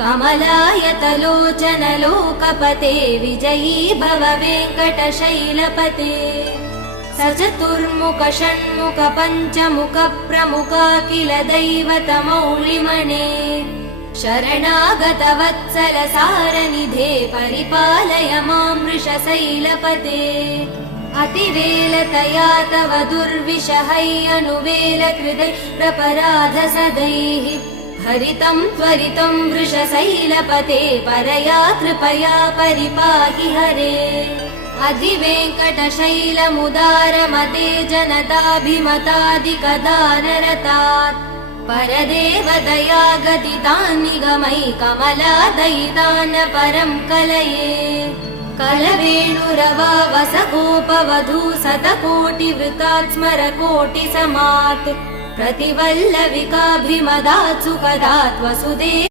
कमलायतलोचन लोकपते विजयी भव वेङ्कटशैलपते सचतुर्मुख षण्मुख पञ्चमुख प्रमुखाखिल दैवतमौलिमणे शरणागत वत्सल सारनिधे परिपालय मां वृषशैलपते अतिवेलतया तव दुर्विषहै अनुवेल कृदै प्रपराध सदैः हरितं त्वरितं वृषशैलपते परया कृपया परिपाहि हरे अधिवेङ्कटशैलमुदारमते जनताभिमतादिकदानरतात् परदेवदया गदितान् निगमै कमलादयितान् परं कलये कलवेणुरवा वसगोपवधू शतकोटिवृतात् स्मरकोटिसमात् प्रतिवल्लविकाभिमदात् सुखदात् वसुदेव